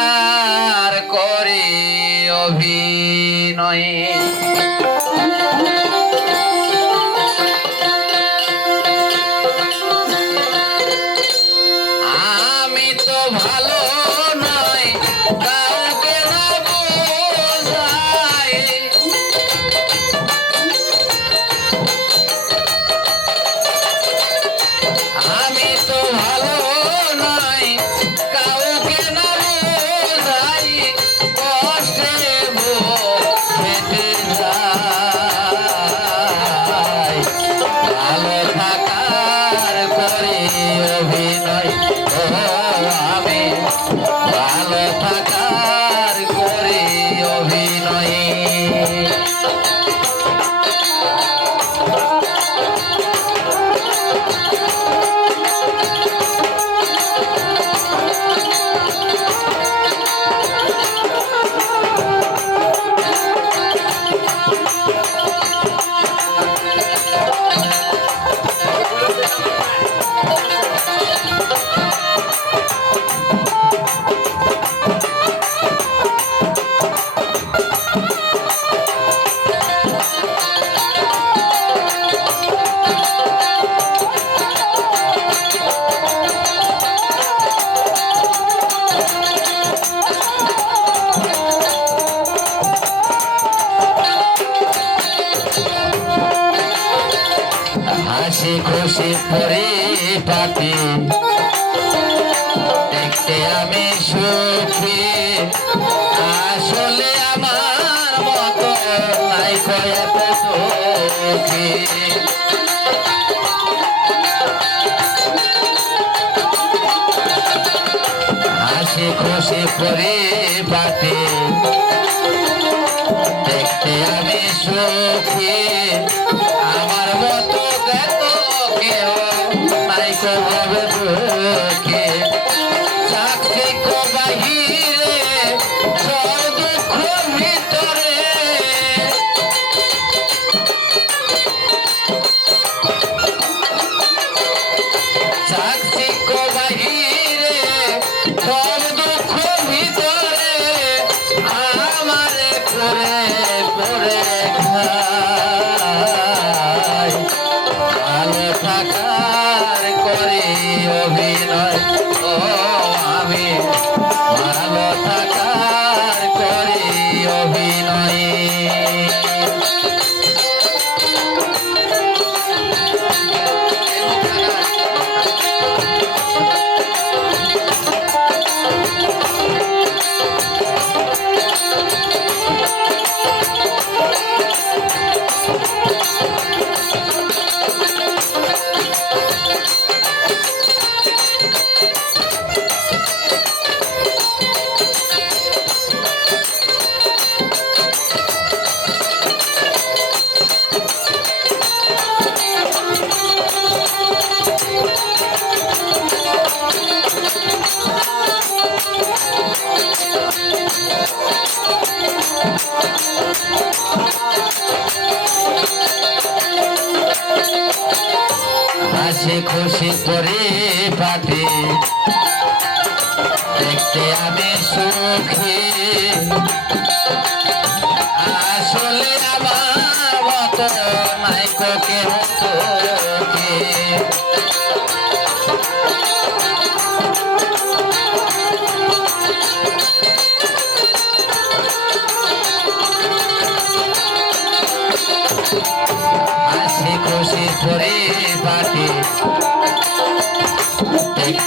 থাকার করি অভিনয়। হাসি খুশি পরিপাটি দেখতে আমি সুখী। আসলে আমার মতো নাই কয়েক সুখী হাসি খুশি পরিপাটি দেখতে আমি সুখী। আমার মতো দেখো হবে দুঃখী চাকরিক সব দুঃখ অভিনয় হাসি খুশি করে পাঠে। দেখতে আমি সুখী। আসলে আমার মতো নাই কোকে সুখী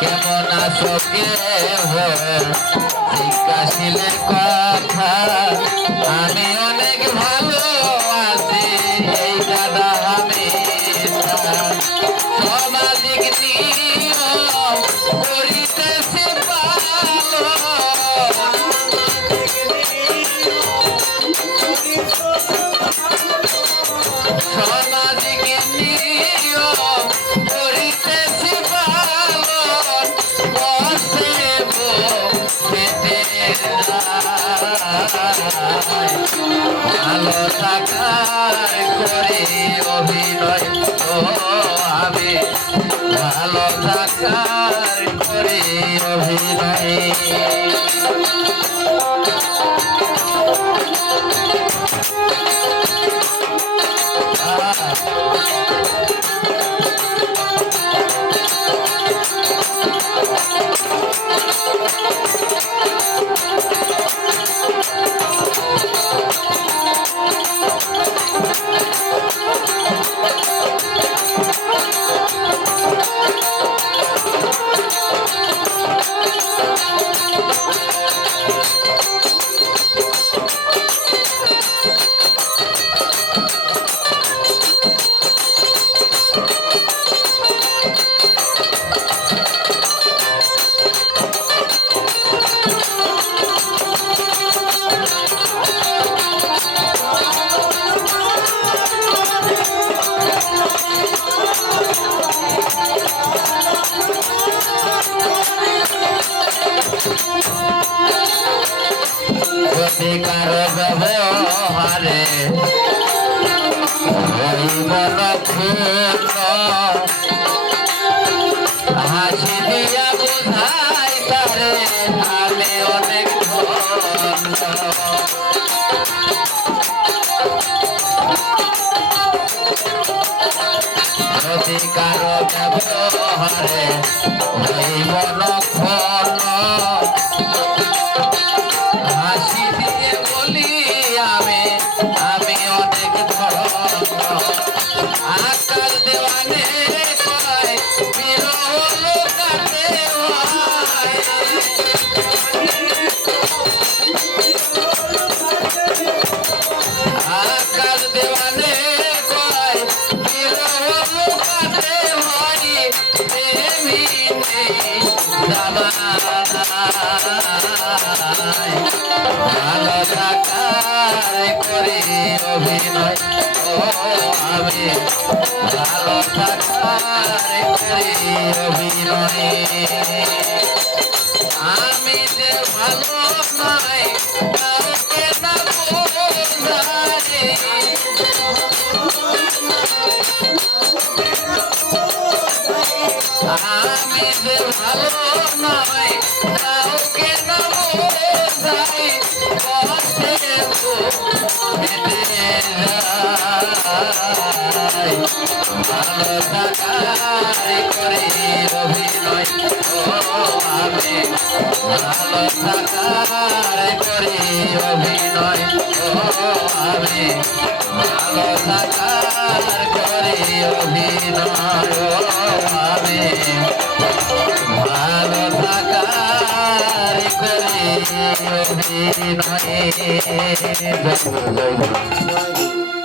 কেমন আছো? কে হো? জিজ্ঞাসিলে কথা আমি অনেক ভালো থাকার করে অভিনয়। ও আমি ভালো থাকার করে অভিনয়। হইব হাসি দিয়া বুঝাই তারে আমি অনেক যদি কারও ব্যবহারে ভালো থাকার আমি যে ভালো নয় কাউকে না বোঝাই আমি যে ভালো নয় থাকার করে অভিনয় ও আমি থাকার করে অভিনয় ও আমি থাকার করে অভিনয় ও আমি ভালো থাকার অভিনয়ে জয় জয়